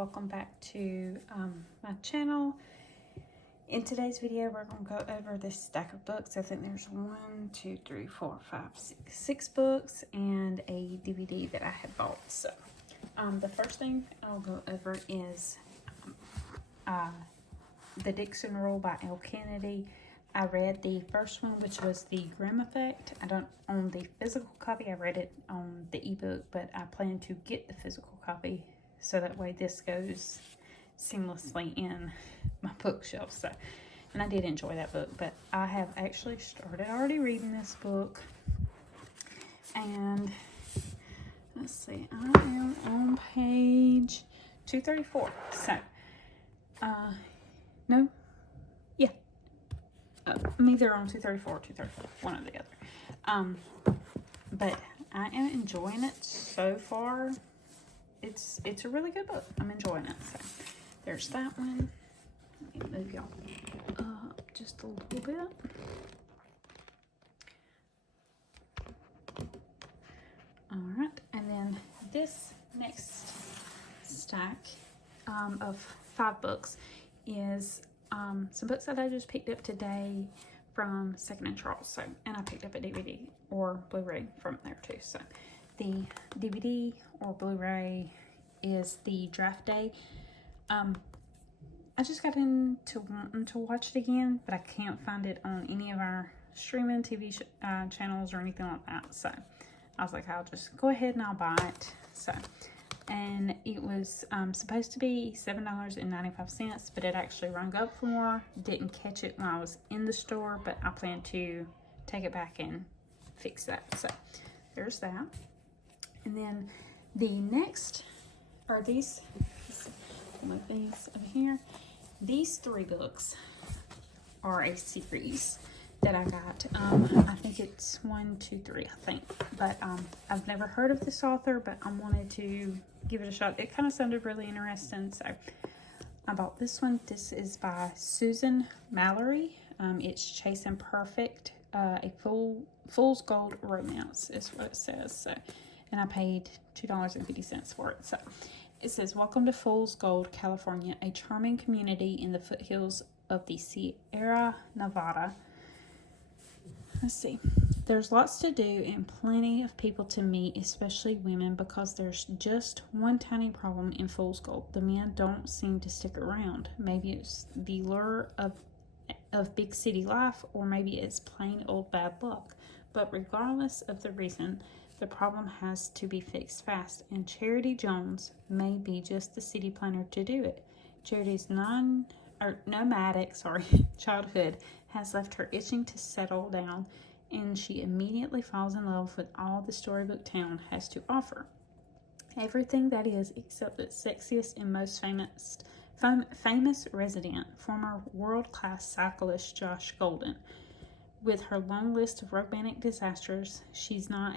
welcome back to my channel. In today's video, we're going to go over this stack of books. I think there's 6 books and a DVD that I had bought. So the first thing I'll go over is The Dixon Rule by Elle Kennedy. I read the first one, which was The Grimm Effect. I don't own the physical copy. I read it on the ebook, but I plan to get the physical copy so that way this goes seamlessly in my bookshelf. So, and I did enjoy that book, but I have actually started already reading this book. And let's see, I am on page 234. So, no. I'm either on 234 or 234, one or the other. But I am enjoying it so far. It's a really good book. I'm enjoying it. So there's that one. Let me move y'all up just a little bit. All right, and then this next stack of 5 books is some books that I just picked up today from Second & Charles. So, and I picked up a DVD or Blu-ray from there too. So the DVD or Blu-ray is the Draft Day. I just got into wanting to watch it again, but I can't find it on any of our streaming TV channels or anything like that. So I was like, I'll just go ahead and I'll buy it. So, and it was supposed to be $7.95, but it actually rung up for more. Didn't catch it when I was in the store, but I plan to take it back and fix that. So there's that. And then the next are these, move these over here. These 3 books are a series that I got. I think it's 1, 2, 3, I think. But I've never heard of this author, but I wanted to give it a shot. It kind of sounded really interesting, so I bought this one. This is by Susan Mallory. It's Chasing Perfect, a fool's gold romance is what it says. So, and I paid $2.50 for it. So it says, welcome to Fool's Gold, California, a charming community in the foothills of the Sierra Nevada. Let's see. There's lots to do and plenty of people to meet, especially women, because there's just one tiny problem in Fool's Gold. The men don't seem to stick around. Maybe it's the lure of big city life, or maybe it's plain old bad luck. But regardless of the reason, the problem has to be fixed fast, and Charity Jones may be just the city planner to do it. Charity's nomadic childhood has left her itching to settle down, and she immediately falls in love with all the storybook town has to offer. Everything that is, except the sexiest and most famous resident, former world-class cyclist Josh Golden. With her long list of romantic disasters, she's not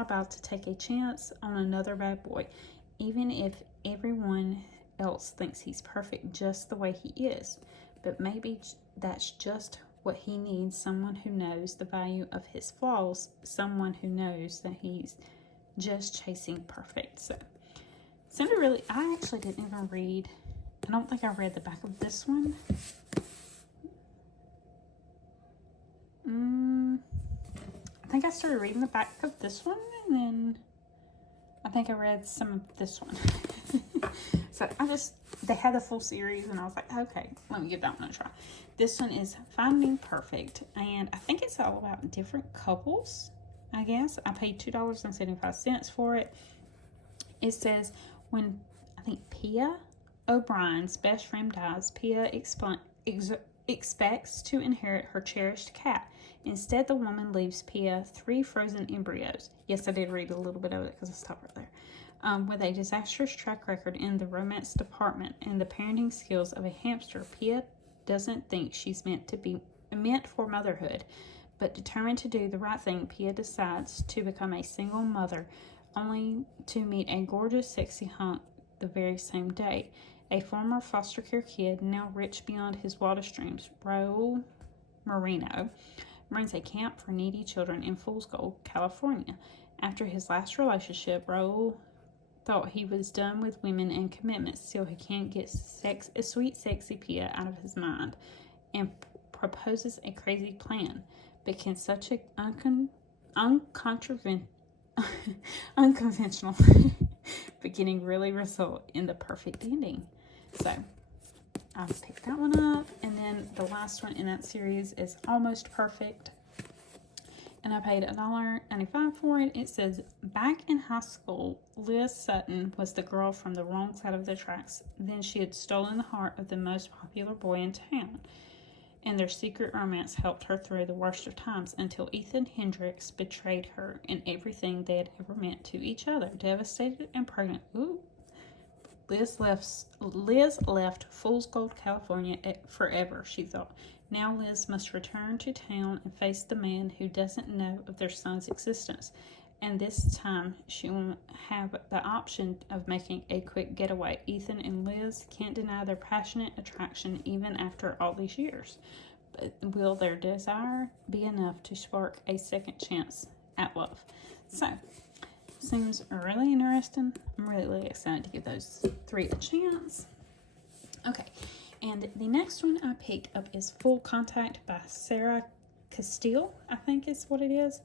about to take a chance on another bad boy, even if everyone else thinks he's perfect just the way he is. But maybe that's just what he needs, someone who knows the value of his flaws, someone who knows that he's just chasing perfect. So, sounded really, I actually didn't even read, I don't think I read the back of this one. I think I started reading the back of this one, and then I think I read some of this one. So they had the full series, and I was like, okay, let me give that one a try. This one is Finding Perfect, and I think it's all about different couples, I guess. I paid $2.75 for it. It says, when, I think, Pia O'Brien's best friend dies, Pia expects to inherit her cherished cat. Instead, the woman leaves Pia 3 frozen embryos. Yes, I did read a little bit of it because I stopped right there. With a disastrous track record in the romance department and the parenting skills of a hamster, Pia doesn't think she's meant for motherhood. But determined to do the right thing, Pia decides to become a single mother, only to meet a gorgeous, sexy hunk the very same day. A former foster care kid, now rich beyond his wildest dreams, Raul Marino, runs a camp for needy children in Fool's Gold, California. After his last relationship, Raul thought he was done with women and commitment. Still, he can't get a sweet, sexy Pia out of his mind and proposes a crazy plan. But can such a unconventional beginning really result in the perfect ending? So I'll pick that one up. And then the last one in that series is Almost Perfect. And I paid $1.95 for it. It says, back in high school, Liz Sutton was the girl from the wrong side of the tracks. Then she had stolen the heart of the most popular boy in town. And their secret romance helped her through the worst of times until Ethan Hendricks betrayed her and everything they had ever meant to each other. Devastated and pregnant. Ooh. Liz left Fool's Gold, California forever, she thought. Now Liz must return to town and face the man who doesn't know of their son's existence. And this time, she won't have the option of making a quick getaway. Ethan and Liz can't deny their passionate attraction even after all these years. But will their desire be enough to spark a second chance at love? So, seems really interesting. I'm really excited to give those 3 a chance. Okay, and the next one I picked up is Full Contact by Sarah Castile, I think is what it is.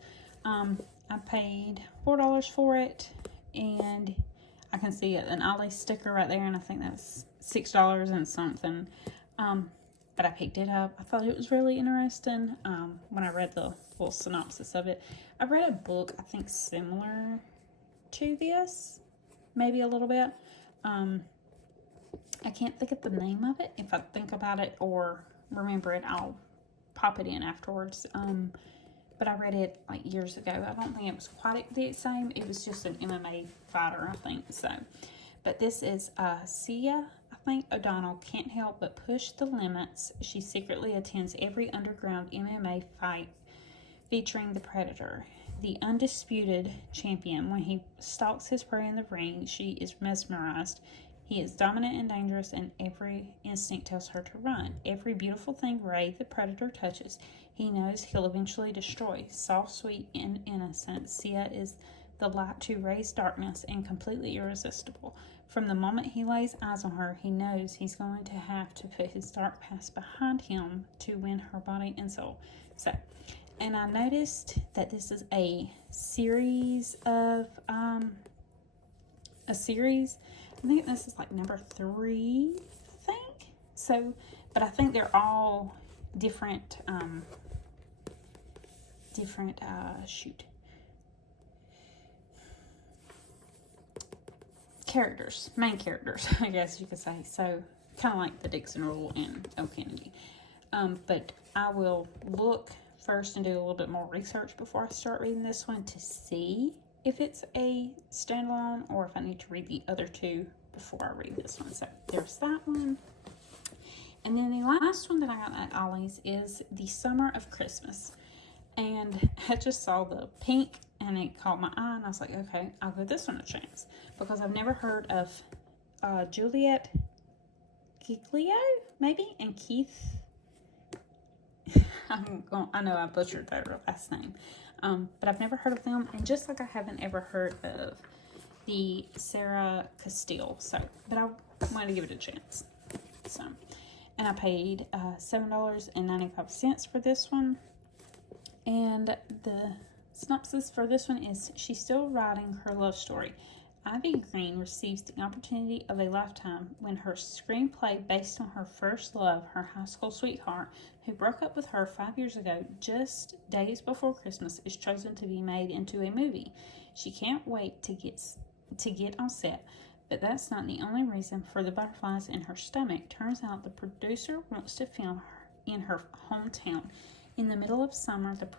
I paid $4 for it, and I can see an Ollie sticker right there, and I think that's $6 and something. But I picked it up. I thought it was really interesting when I read the full synopsis of it. I read a book, I think, similar to this, maybe a little bit. I can't think of the name of it. If I think about it or remember it, I'll pop it in afterwards. But I read it like years ago. I don't think it was quite the same. It was just an MMA fighter, I think. So, but this is Sia, I think, O'Donnell can't help but push the limits. She secretly attends every underground MMA fight featuring the Predator, the undisputed champion. When he stalks his prey in the ring, she is mesmerized. He is dominant and dangerous, and every instinct tells her to run. Every beautiful thing Ray, the Predator, touches, he knows he'll eventually destroy. Soft, sweet, and innocent, Sia is the light to Ray's darkness and completely irresistible. From the moment he lays eyes on her, he knows he's going to have to put his dark past behind him to win her body and soul. So, and I noticed that this is a series of, I think this is like number 3, I think. So, but I think they're all different, main characters, I guess you could say. So, kind of like the Dixon Rule and O. Kennedy. But I will look first and do a little bit more research before I start reading this one to see if it's a standalone or if I need to read the other 2 before I read this one. So there's that one. And then the last one that I got at Ollie's is The Summer of Christmas. And I just saw the pink and it caught my eye, and I was like, okay, I'll give this one a chance. Because I've never heard of Juliet Giglio, maybe, and Keith. I know I butchered their last name. But I've never heard of them, and just like I haven't ever heard of the Sarah Castile. So, but I wanted to give it a chance. So, and I paid $7.95 for this one. And the synopsis for this one is, she's still writing her love story. Ivy Green receives the opportunity of a lifetime when her screenplay based on her first love, her high school sweetheart, who broke up with her 5 years ago, just days before Christmas, is chosen to be made into a movie. She can't wait to get on set, but that's not the only reason for the butterflies in her stomach. Turns out the producer wants to film her in her hometown. In the middle of summer, the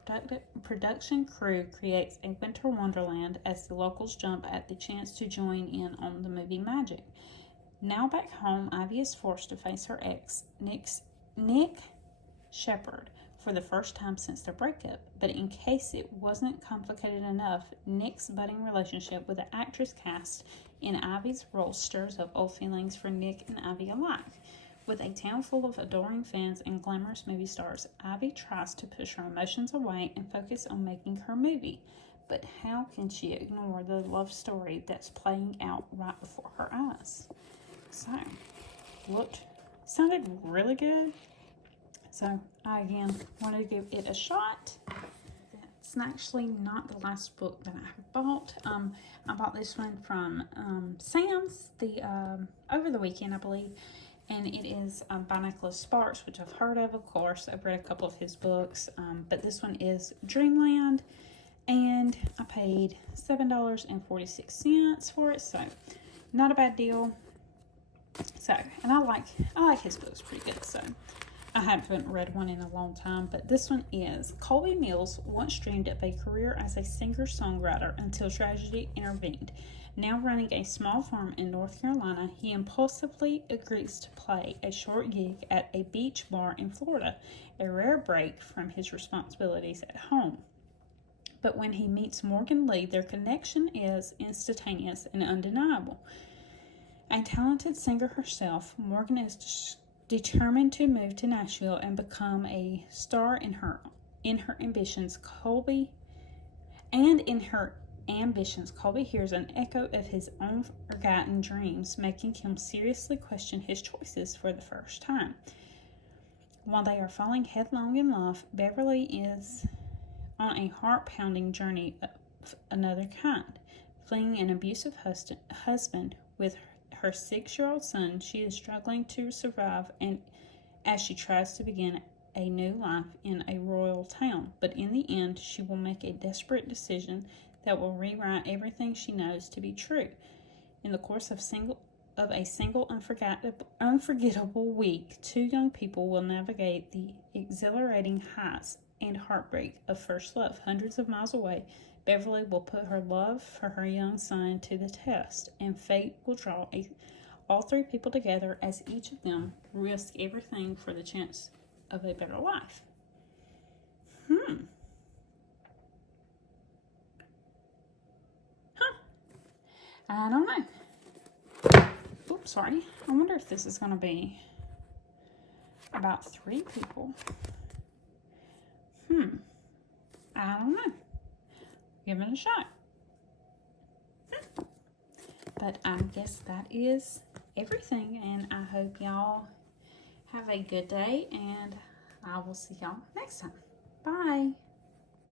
production crew creates a winter wonderland as the locals jump at the chance to join in on the movie magic. Now back home, Ivy is forced to face her ex, Nick Shepard, for the first time since their breakup. But in case it wasn't complicated enough, Nick's budding relationship with the actress cast in Ivy's role stirs up old feelings for Nick and Ivy alike. With a town full of adoring fans and glamorous movie stars, Ivy tries to push her emotions away and focus on making her movie. but how can she ignore the love story that's playing out right before her eyes? So, sounded really good. So, I again wanted to give it a shot. It's actually not the last book that I have bought. I bought this one from Sam's over the weekend, I believe. And it is by Nicholas Sparks, which I've heard of course. I've read a couple of his books. But this one is Dreamland. And I paid $7.46 for it. So, not a bad deal. So, and I like his books pretty good. So, I haven't read one in a long time, but this one is Colby Mills once dreamed of a career as a singer-songwriter until tragedy intervened. Now running a small farm in North Carolina, he impulsively agrees to play a short gig at a beach bar in Florida, a rare break from his responsibilities at home. But when he meets Morgan Lee, their connection is instantaneous and undeniable. A talented singer herself, Morgan is determined to move to Nashville and become a star in her ambitions. Colby hears an echo of his own forgotten dreams, making him seriously question his choices for the first time. While they are falling headlong in love, Beverly is on a heart-pounding journey of another kind. Fleeing an abusive husband with her 6-year-old son, she is struggling to survive and as she tries to begin a new life in a royal town. But in the end, she will make a desperate decision that will rewrite everything she knows to be true. In the course of a single unforgettable week, two young people will navigate the exhilarating heights and heartbreak of first love. Hundreds of miles away, Beverly will put her love for her young son to the test, and fate will draw all three people together as each of them risk everything for the chance of a better life. I don't know. Oops, sorry. I wonder if this is going to be about 3 people. I don't know. Give it a shot. But I guess that is everything, and I hope y'all have a good day, and I will see y'all next time. Bye.